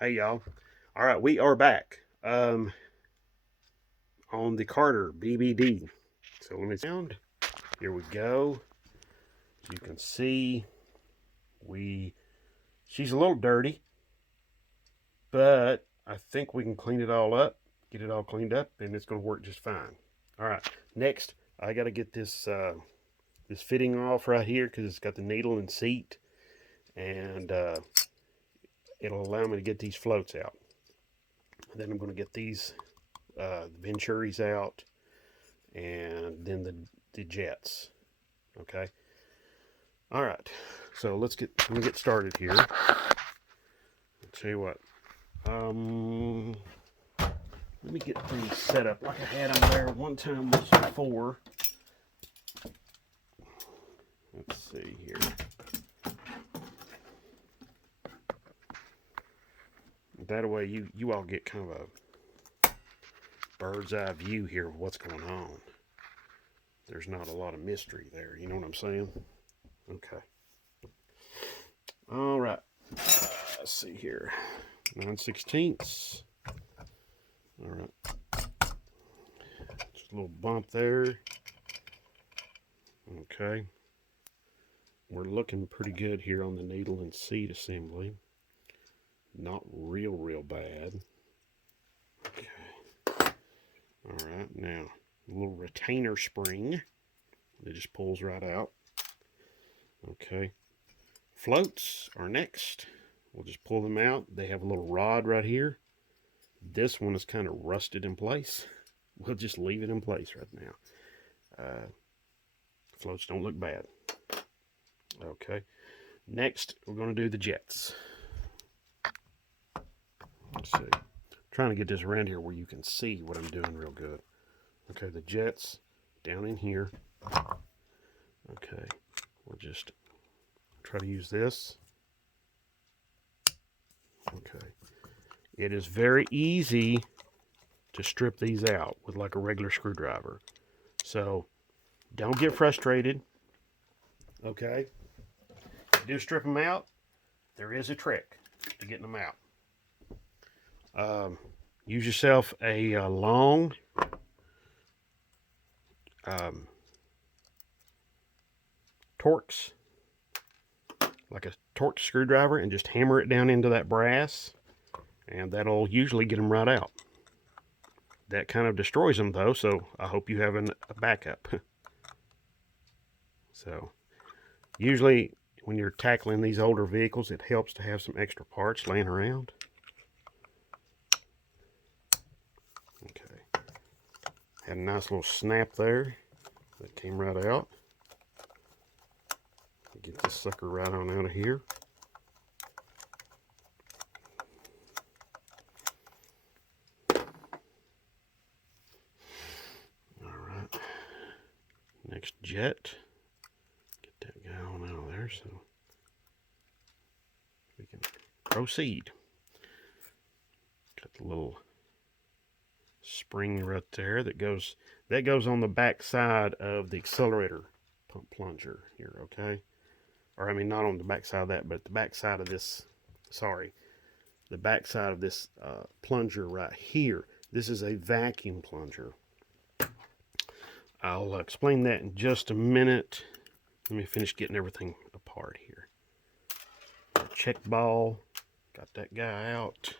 Hey y'all. All right, we are back on the Carter BBD. So let me sound. Here we go. As you can see, we she's a little dirty, but I think we can clean it all up, get it all cleaned up, and it's going to work just fine. All right. Next, I got to get this fitting off right here because it's got the needle and seat, and it'll allow me to get these floats out. And then I'm going to get these Venturis out, and then the jets. Okay. All right. So let me get started here. I'll tell you what. Let me get things set up like I had them there one time before. Let's see here. That way you all get kind of a bird's eye view here of what's going on. There's not a lot of mystery there. You know what I'm saying? Okay. All right. Let's see here. 9/16. All right. Just a little bump there. Okay. We're looking pretty good here on the needle and seat assembly. Not real bad. Okay. All right. Now, a little retainer spring. It just pulls right out. Okay. Floats are next. We'll just pull them out. They have a little rod right here. This one is kind of rusted in place. We'll just leave it in place right now. Floats don't look bad. Okay. Next, we're going to do the jets. Let's see. I'm trying to get this around here where you can see what I'm doing real good. Okay, the jets down in here. Okay. We'll just try to use this. Okay. It is very easy to strip these out with like a regular screwdriver. So don't get frustrated. Okay. If you do strip them out, there is a trick to getting them out. Use yourself a long Torx, like a Torx screwdriver, and just hammer it down into that brass, and that'll usually get them right out. That kind of destroys them though, so I hope you have a backup. So usually when you're tackling these older vehicles, it helps to have some extra parts laying around. Okay. Had a nice little snap there. That came right out. Get this sucker right on out of here. Alright. Next jet. Get that guy on out of there so we can proceed. Got the little spring right there that goes on the back side of the accelerator pump plunger here, okay? Or I mean not on the back side of that, but the back side of this, the back side of this plunger right here. This is a vacuum plunger. I'll explain that in just a minute. Let me finish getting everything apart here. Check ball, got that guy out.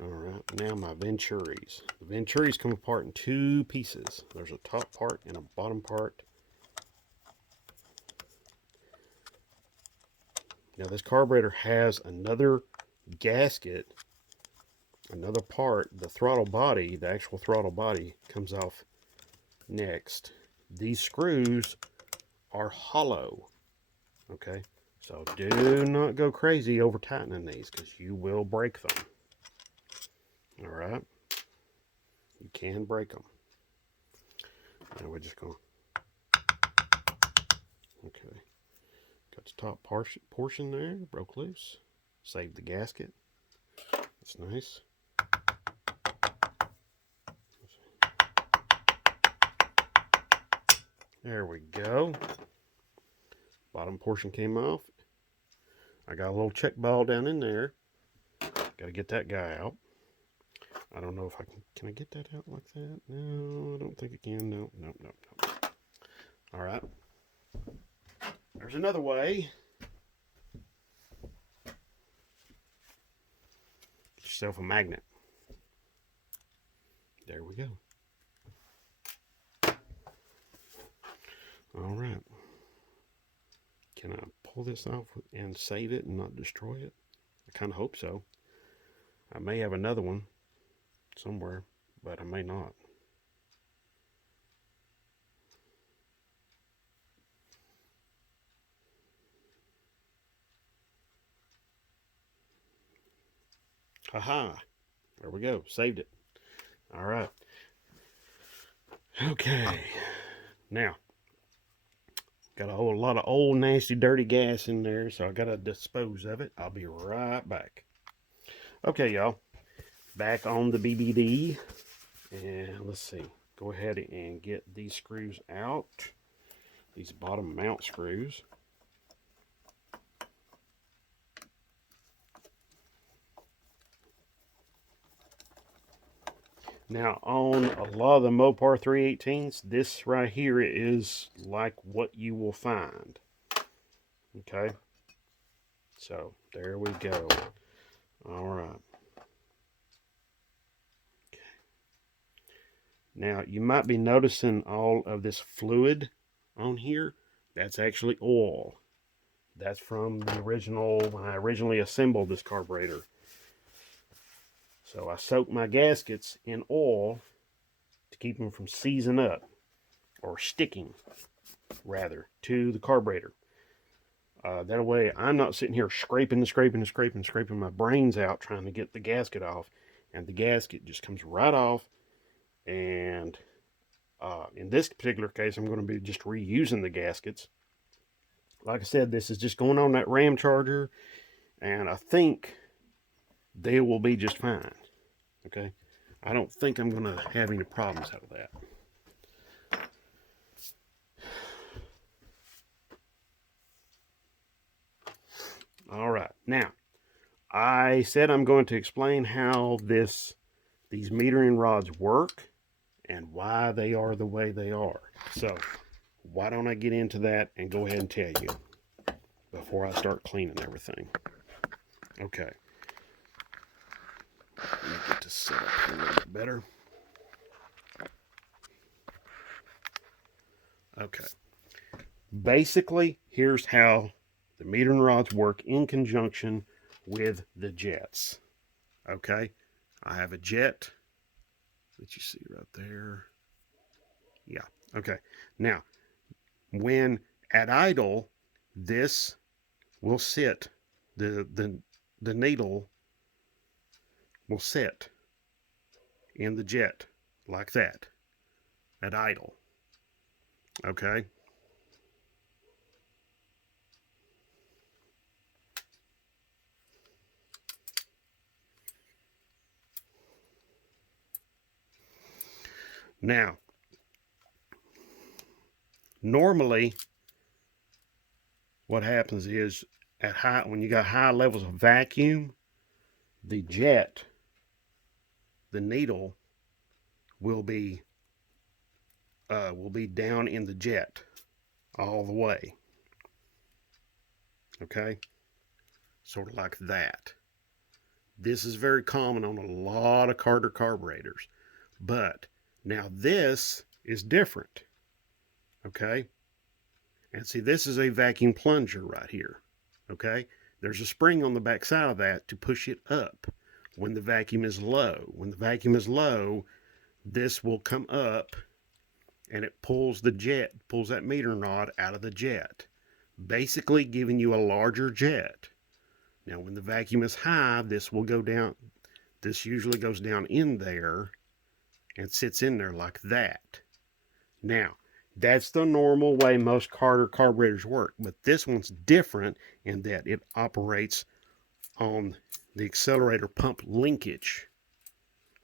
All right, now my Venturis. The Venturis come apart in two pieces. There's a top part and a bottom part. Now this carburetor has another gasket, another part. The throttle body, the actual throttle body, comes off next. These screws are hollow. Okay, so do not go crazy over tightening these because you will break them. All right, you can break them. Now we're just going. Okay, got the top portion there broke loose. Saved the gasket. That's nice. There we go. Bottom portion came off. I got a little check ball down in there. Got to get that guy out. I don't know if I can I get that out like that? No, I don't think I can. No. All right. There's another way. Get yourself a magnet. There we go. All right. Can I pull this off and save it and not destroy it? I kind of hope so. I may have another one somewhere, but I may not. Haha. There we go. Saved it. All right. Okay. Now, got a whole lot of old, nasty, dirty gas in there, so I got to dispose of it. I'll be right back. Okay, y'all. Back on the BBD. And let's see. Go ahead and get these screws out. These bottom mount screws. Now, on a lot of the Mopar 318s, this right here is like what you will find. Okay? So, there we go. All right. Okay. Now, you might be noticing all of this fluid on here. That's actually oil. That's from the original, when I originally assembled this carburetor. So I soak my gaskets in oil to keep them from seizing up, or sticking, rather, to the carburetor. That way I'm not sitting here scraping my brains out trying to get the gasket off. And the gasket just comes right off. And in this particular case, I'm going to be just reusing the gaskets. Like I said, this is just going on that Ramcharger. And I think they will be just fine. Okay, I don't think I'm going to have any problems out of that. All right, now I said I'm going to explain how these metering rods work and why they are the way they are. So why don't I get into that and go ahead and tell you before I start cleaning everything. Okay. Let me get this set up a little bit better. Okay. Basically, here's how the metering rods work in conjunction with the jets. Okay. I have a jet that you see right there. Yeah. Okay. Now, when at idle, this will sit. The needle will sit in the jet like that at idle. Okay. Now, normally what happens is when you got high levels of vacuum, the jet, the needle will be down in the jet all the way. Okay, sort of like that. This is very common on a lot of Carter carburetors, but now this is different. Okay, and see, this is a vacuum plunger right here. Okay, there's a spring on the back side of that to push it up when the vacuum is low. When the vacuum is low, this will come up and it pulls that metering rod out of the jet, basically giving you a larger jet. Now, when the vacuum is high, this will go down. This usually goes down in there and sits in there like that. Now, that's the normal way most Carter carburetors work, but this one's different in that it operates on the accelerator pump linkage.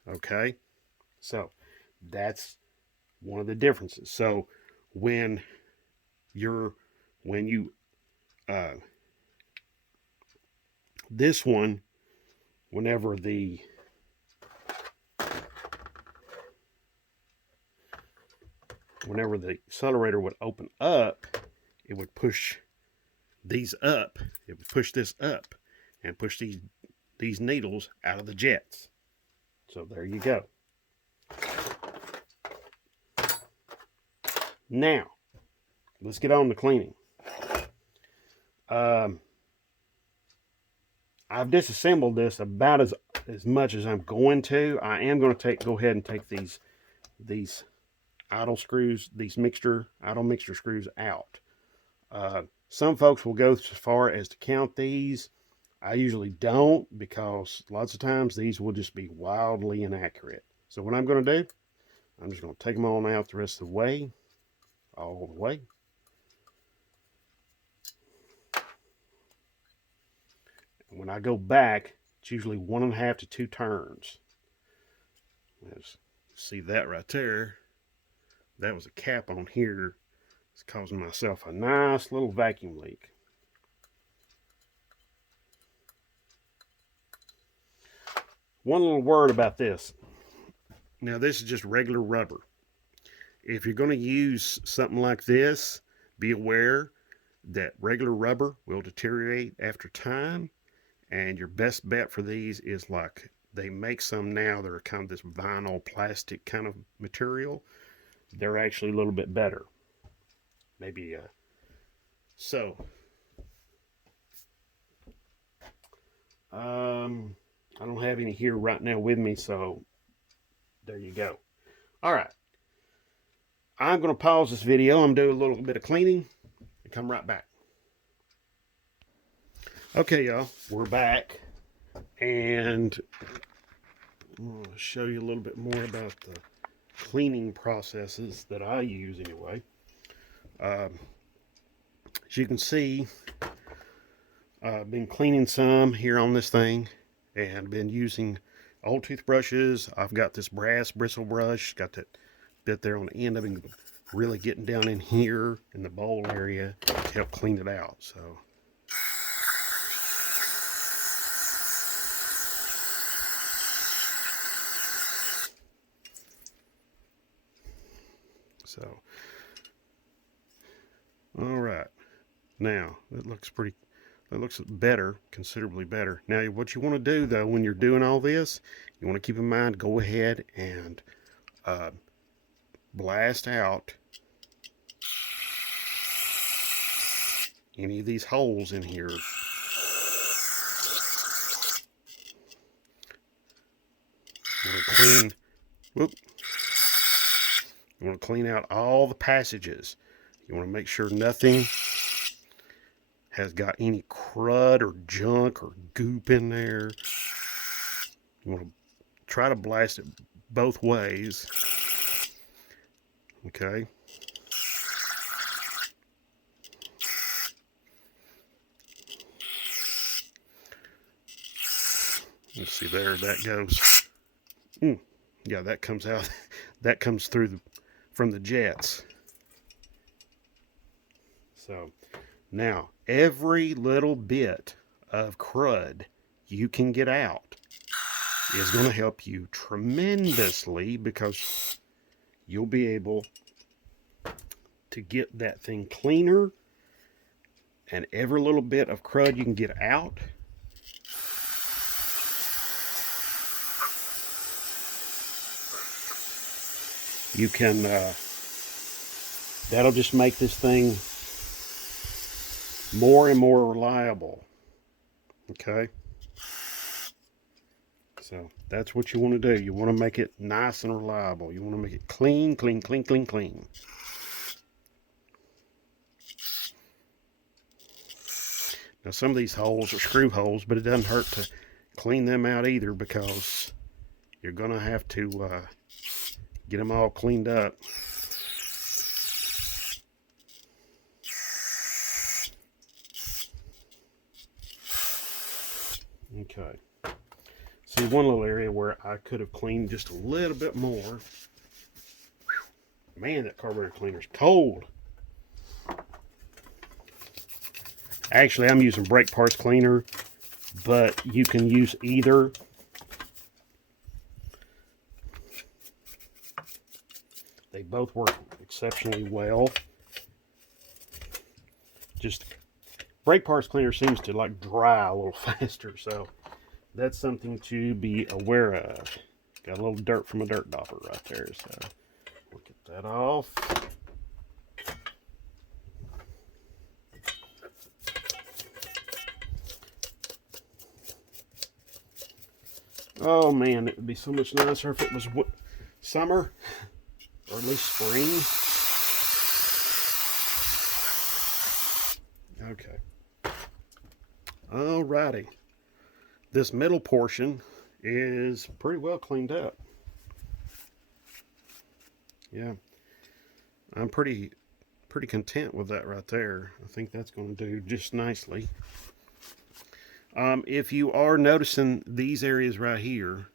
Okay, so that's one of the differences. So when this one whenever the accelerator would open up, it would push these up. It would push this up and push these needles out of the jets. So there you go. Now, let's get on to cleaning. I've disassembled this about as much as I'm going to. I am going to go ahead and take these idle screws, these idle mixture screws out. Some folks will go as far as to count these. I usually don't, because lots of times these will just be wildly inaccurate. So what I'm going to do, I'm just going to take them on out the rest of the way, all the way. And when I go back, it's usually 1.5 to 2 turns. Let's see that right there. That was a cap on here. It's causing myself a nice little vacuum leak. One little word about this. Now, this is just regular rubber. If you're going to use something like this, be aware that regular rubber will deteriorate after time. And your best bet for these is, like, they make some now that are kind of this vinyl plastic kind of material. They're actually a little bit better. Maybe, so. I don't have any here right now with me, so there you go. All right. I'm going to pause this video. I'm going to do a little bit of cleaning and come right back. Okay, y'all, we're back, and I'm going to show you a little bit more about the cleaning processes that I use anyway. As you can see, I've been cleaning some here on this thing, and been using old toothbrushes. I've got this brass bristle brush, got that bit there on the end. I've been really getting down in here in the bowl area to help clean it out. So, all right. Now, it looks better, considerably better. Now, what you want to do, though, when you're doing all this, you want to keep in mind, go ahead and blast out any of these holes in here. You want to clean out all the passages. You want to make sure nothing has got any crud or junk or goop in there. You want to try to blast it both ways. Okay. Let's see there, that goes. Yeah, that comes out. That comes through from the jets. So now, every little bit of crud you can get out is going to help you tremendously, because you'll be able to get that thing cleaner, and every little bit of crud you can get out you can that'll just make this thing more and more reliable. Okay, so that's what you want to do. You want to make it nice and reliable. You want to make it clean, clean, clean, clean, clean. Now, some of these holes are screw holes, but it doesn't hurt to clean them out either, because you're going to have to get them all cleaned up. Okay. See, one little area where I could have cleaned just a little bit more. Man, that carburetor cleaner's cold. Actually, I'm using brake parts cleaner. but you can use either. They both work exceptionally well. Just brake parts cleaner seems to like dry a little faster, so that's something to be aware of. Got a little dirt from a dirt dauber right there, so we'll get that off. Oh man, it would be so much nicer if it was summer, or at least spring. Okay. Alrighty. This middle portion is pretty well cleaned up. Yeah. I'm pretty content with that right there. I think that's going to do just nicely. If you are noticing these areas right here,